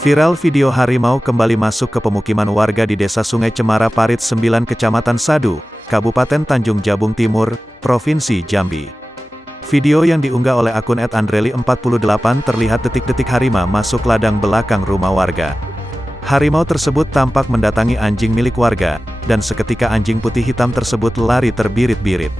Viral video harimau kembali masuk ke pemukiman warga di Desa Sungai Cemara Parit 9 Kecamatan Sadu, Kabupaten Tanjung Jabung Timur, Provinsi Jambi. Video yang diunggah oleh akun @andreli48 terlihat detik-detik harimau masuk ladang belakang rumah warga. Harimau tersebut tampak mendatangi anjing milik warga, dan seketika anjing putih hitam tersebut lari terbirit-birit.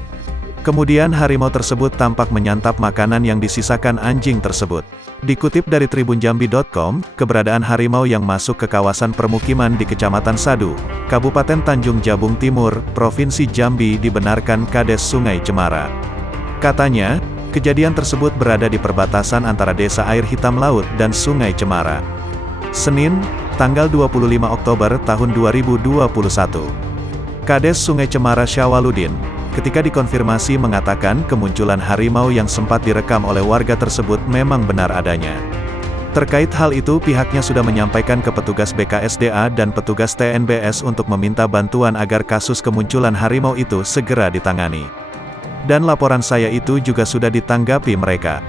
Kemudian harimau tersebut tampak menyantap makanan yang disisakan anjing tersebut. Dikutip dari tribunjambi.com, keberadaan harimau yang masuk ke kawasan permukiman di Kecamatan Sadu, Kabupaten Tanjung Jabung Timur, Provinsi Jambi dibenarkan Kades Sungai Cemara. Katanya, kejadian tersebut berada di perbatasan antara Desa Air Hitam Laut dan Sungai Cemara. Senin, tanggal 25 Oktober tahun 2021. Kades Sungai Cemara Syawaludin, ketika dikonfirmasi mengatakan kemunculan harimau yang sempat direkam oleh warga tersebut memang benar adanya. Terkait hal itu pihaknya sudah menyampaikan ke petugas BKSDA dan petugas TNBS untuk meminta bantuan agar kasus kemunculan harimau itu segera ditangani. Dan laporan saya itu juga sudah ditanggapi mereka.